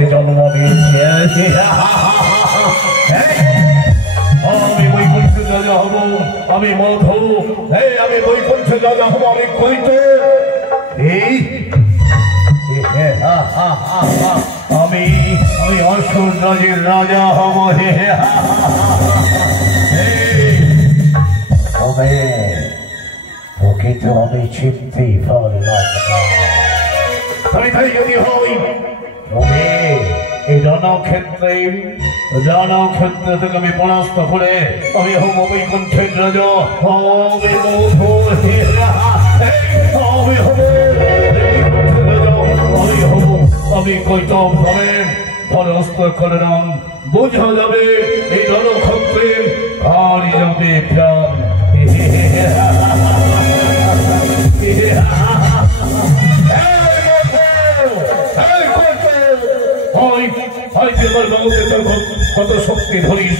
হতে জন্ম নিয়েছি। আমি বৈকুণ্ঠে রাজা হব, আমি মধু। আমি বৈকুণ্ঠে রাজা হব, আমি কৈত। আমি অসুর রাজের রাজা হব। ওকে তো আমি চিনতেই পারলাম না। তাই যদি হই এই রণক্ষেত্রে থেকে আমি পরাস্ত করে আমি হব বৈকুণ্ঠের রাজা। আমি কৈতব হবে পরাস্ত করলাম। বোঝা যাবে এই রণক্ষেত্রে হারি যাবে প্রাণ। কত শক্তি ধরিস,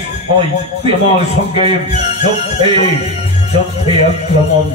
তুই আমার সঙ্গে যুদ্ধে আক্রমণ।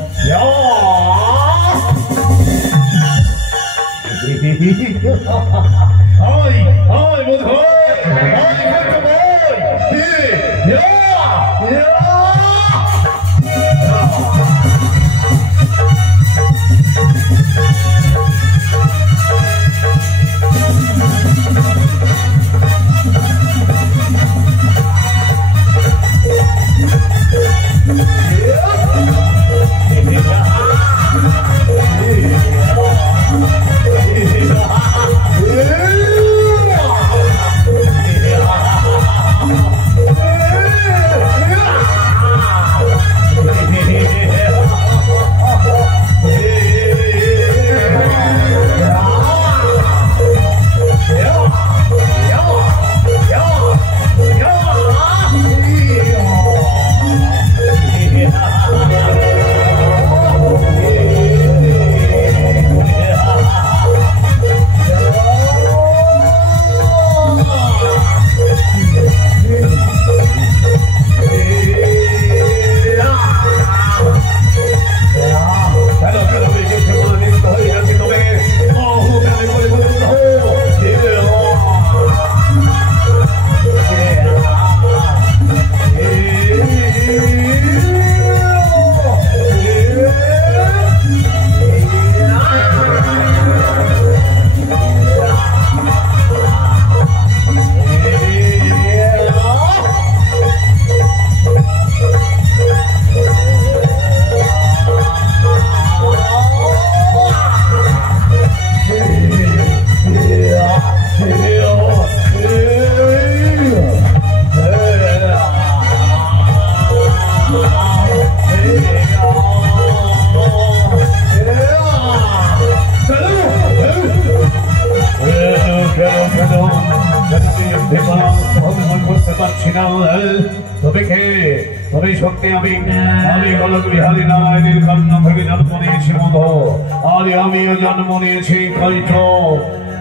জন্ম নিয়েছি কৈত,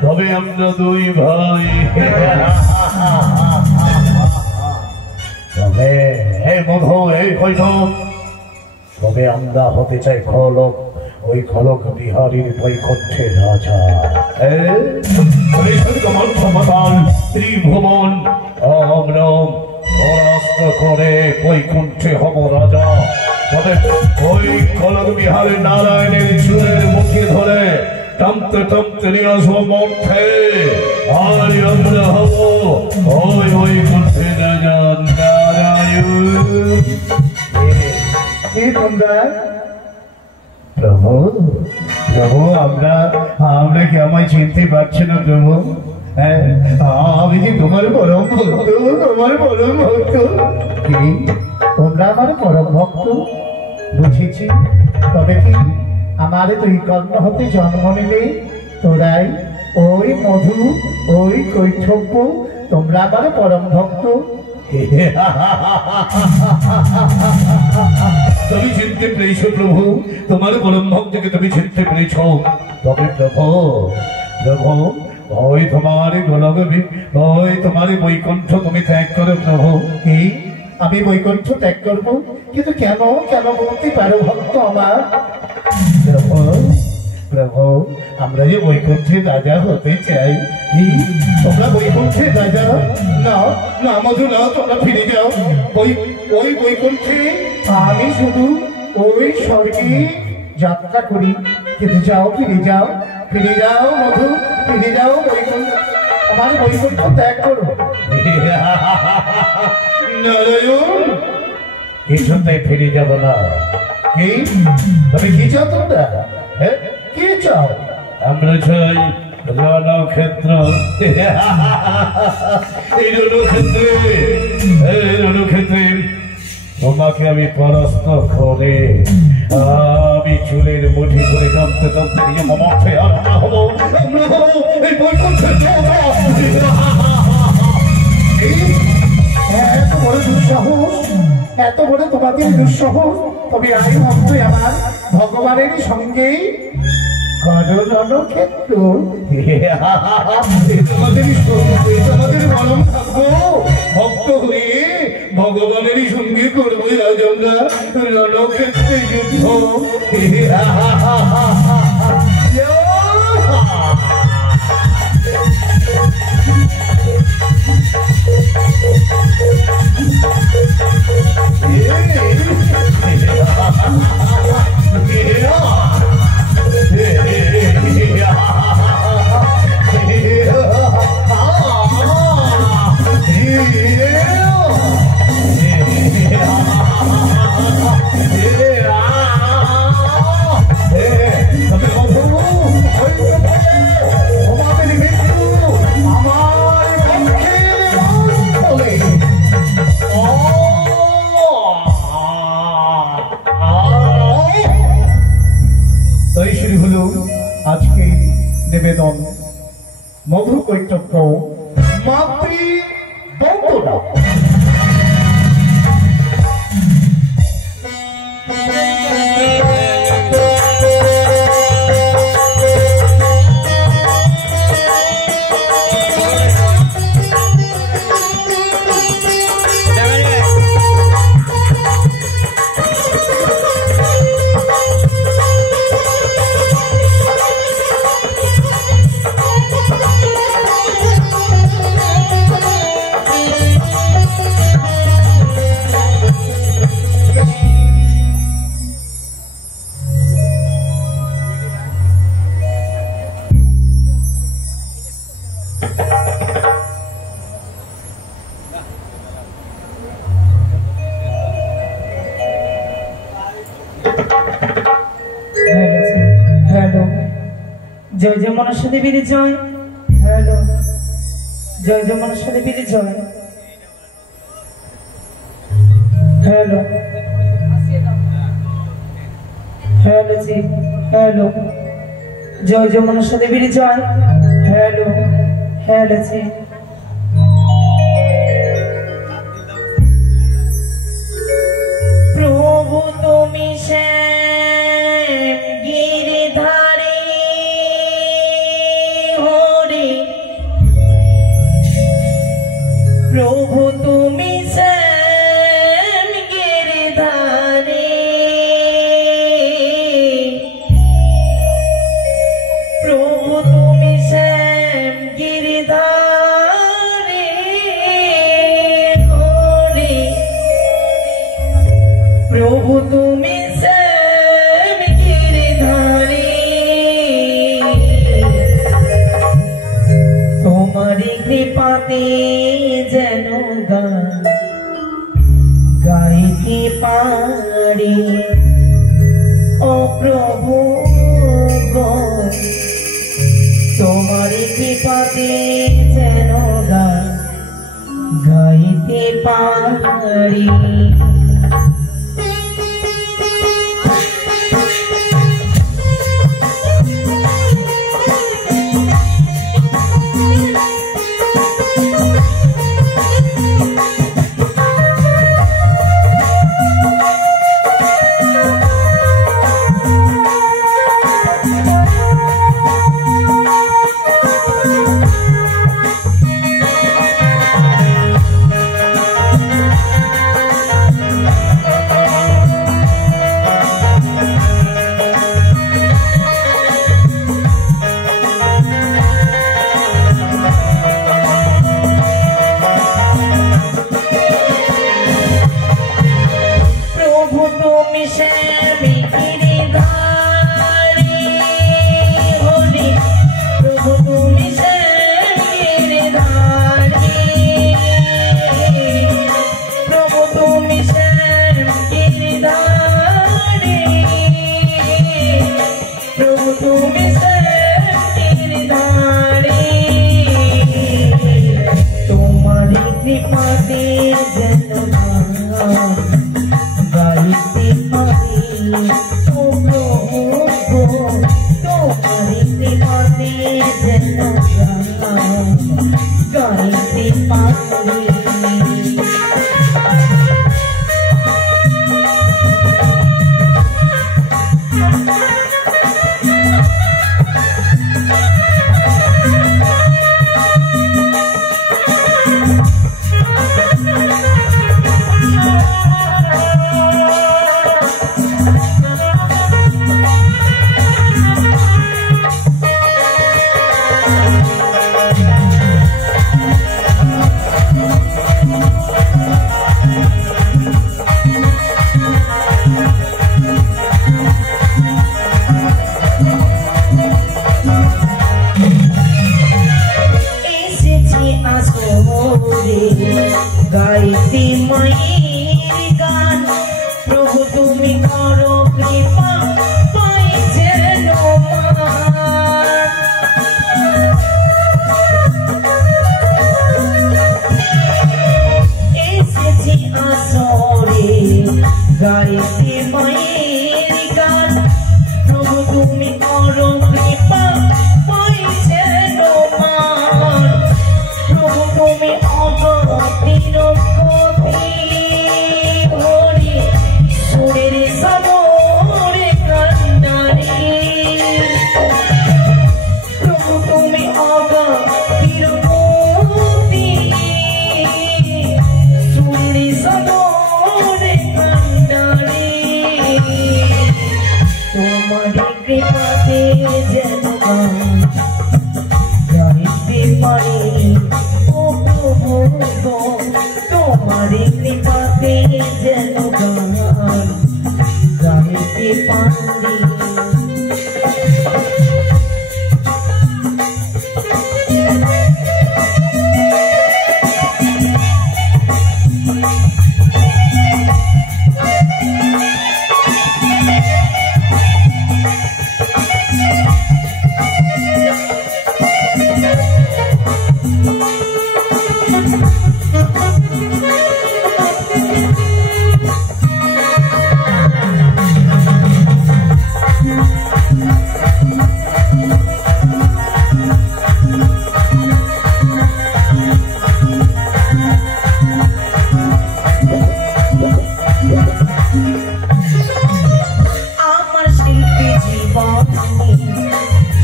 তবে আমরা দুই ভাই। তবে আমরা হতে চাই খলক, ওই খলক বিহারীর বৈকুণ্ঠের রাজা। ত্রিভুবন আমরা পরাস্ত করে বৈকুণ্ঠে হব রাজা। তবে ওই খলক বিহারের নারায়ণের চুলের মুখে ধরে টানতে টানতে নিয়ে আসবো মঠে। আর আমরা হব ওই বৈকুণ্ঠে রাজা নারায়ণ। প্রভু প্রভু আমরা কি আমায় চিনতে পারছি না প্রভু? আমি কি তোমার পরম ভক্ত, তোমার পরম ভক্ত। কি তোমরা আমার পরম ভক্ত? বুঝেছি। তবে কি আমার দুই কর্ণ হতে জন্ম নিলে তোরাই ওই মধু, ওই কৈঠব্য, তোমরা আমার পরম ভক্ত? তুমি চিনতে পেরেছ প্রভু, তোমার পরম ভক্তকে তুমি চিনতে পেরেছ। তবে প্রভু প্রভু ওই তোমার গোলগবি, ওই তোমার বৈকুণ্ঠ তুমি ত্যাগ করো প্রভু। কি আমি বৈকুণ্ঠ ত্যাগ করবো? কিন্তু কেন কেন বলতে পারো ভক্ত আমার? প্রভু আমরা যে বৈকুণ্ঠের রাজা হতে চাই তোমরা বৈকুণ্ঠের রাজা না না মধু না তোমরা ফিরে যাও ওই বৈকুণ্ঠে আমি শুধু ওই স্বর্গে যাত্রা করি কিন্তু যাও ফিরে যাও মধু ফিরে যাও বৈকুণ্ঠ আমার বৈকুণ্ঠ ত্যাগ করো নারায়ণ কিছুতেই ফিরে যাব না কি তবে কি চাও তোমরা কি চাও আমরা চাই রণক্ষেত্র এই রণক্ষেত্রে তোমাকে আমি পরাস্ত করে আমি চুলের মুঠি করে টানতে টানতে নিয়ে মমর্থে আমরা হবো এই বৈকুণ্ঠের দেবতা। এত বড় দুঃসাহস এত বড় তোমাদের দুঃসাহস তবে আই ভক্ত আমার ভগবানের সঙ্গেই রণক্ষেত্র তোমাদের মরম থাকবো ভক্ত হয়ে ভগবানেরই সঙ্গে করবো আজ আমরা রণক্ষেত্রে যুদ্ধ। আজকে নিবেদন মধু কৈতব্য মাতৃ বন্দনা। জয় জয় মনসা দেবীর জয়। হ্যালো জয় জয় মনসা দেবীর জয়। হ্যালো হ্যালো জি হ্যালো জয় জয় মনসা দেবীর জয়। হ্যালো হ্যালো জি প্রভু তুমি শ্যাম গিরিধারী হরে প্রভু তুমি শ্যাম গিরিধারী প্রভু তুমি শ্যাম গিরিধারী হরে প্রভু তুমি শ্যাম গিরিধারী তোমারি কৃপাতে যেন গাইতে পারি ও প্রভু গো তোমারি কৃপাতে যেন গাইতে পারি। গাইতে পারি। গাইতে মায়ের গান প্রভু তুমি করো কৃপা পাই যেন এসেছি আসরে গাইতে মায়ের গান প্রভু তুমি করো কৃপা পাই যেন প্রভু তুমি অগতির কবি হরি সুরের সাগরে কান্নারে প্রভু তুমি অগতির কবি সুরের সাগরে কান্নারে তোমার কৃপাতে যেন গাইতে পারি তোমারে কৃপাতে যেন গান গাইতে পারি।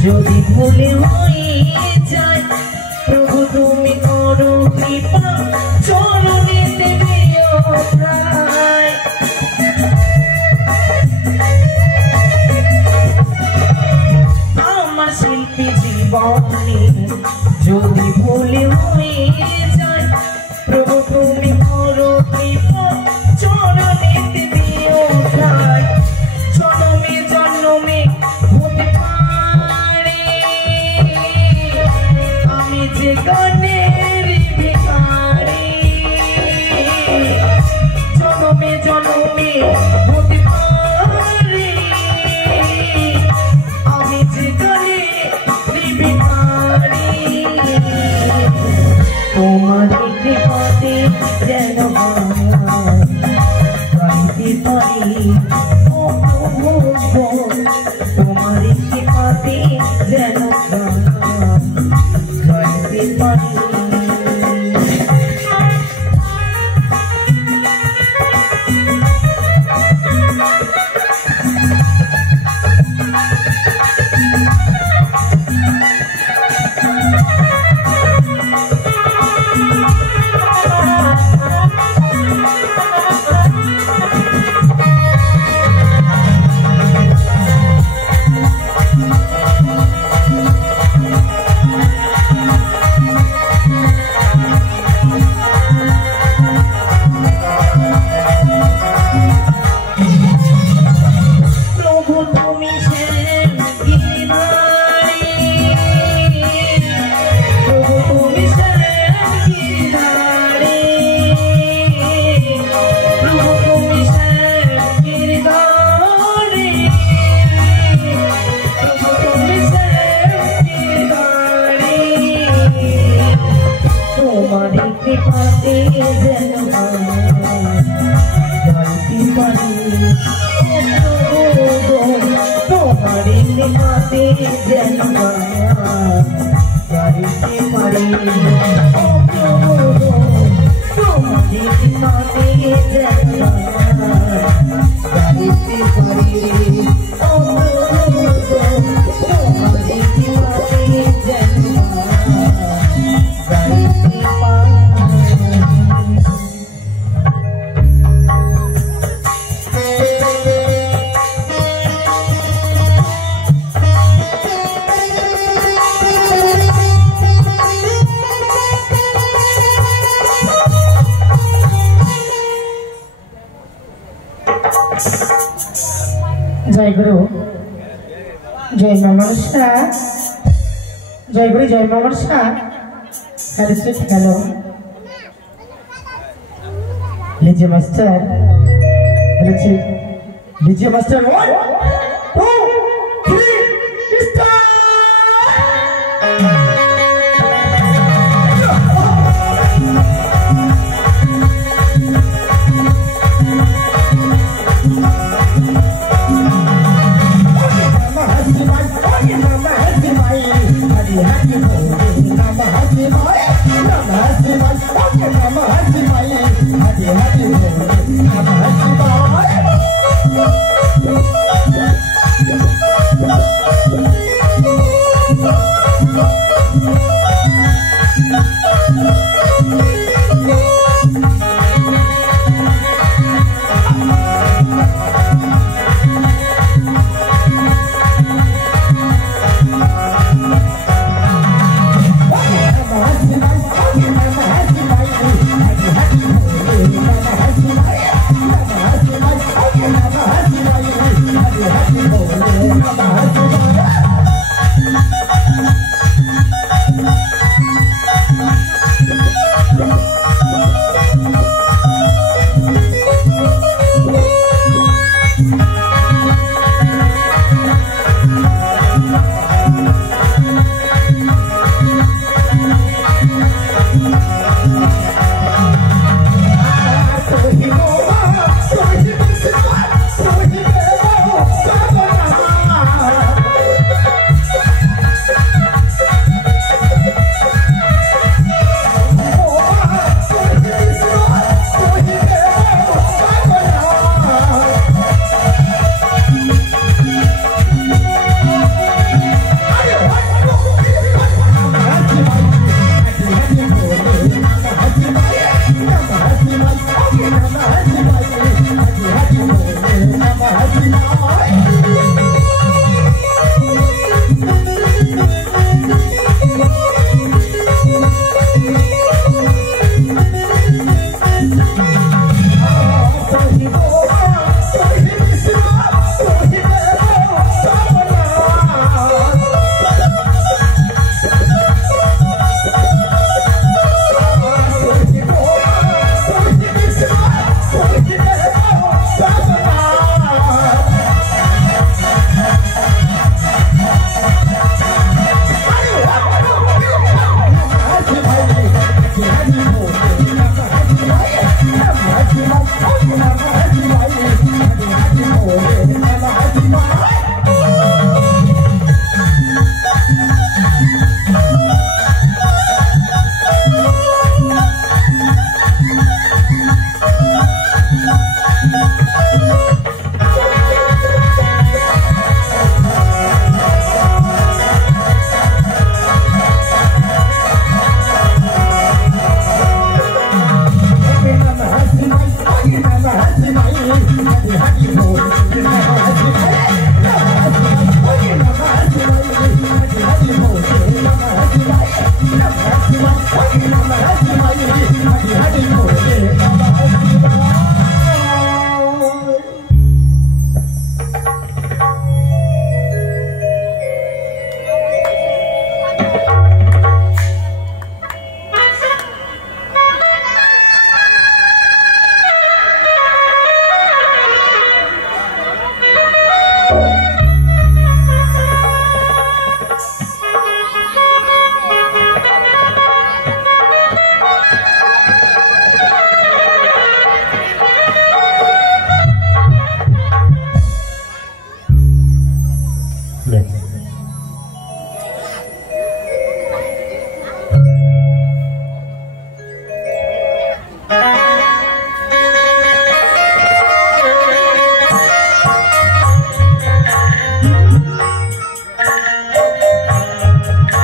যদি ভুলে হয়ে যায় প্রভু তুমি করো কৃপা চরণে দিও প্রায় আমার শিল্পী জীবনে যদি ভুলে হয়ে যায় প্রভু তুমি করো কৃপা চরণে দিও প্রায় জন্মে জন্মে হতে যে গানের ভিখারি জন্মে জন্মে হতে পারি আমি যে গানের ভিখারি তোমার কৃপাতে যেন গাইতে পারি তোমার কৃপাতে যেন গাইতে পারি। কৃপাতে যেন গাইতে পারি, তোমার কৃপাতে যেন গাইতে পারি। जय गुरु जय नमस्ता जय गुरु जय नमस्ता हेलो स्वीट हेलो लीजिए मास्टर लीजिए मास्टर 1 2 3 स्टार्ट Come on.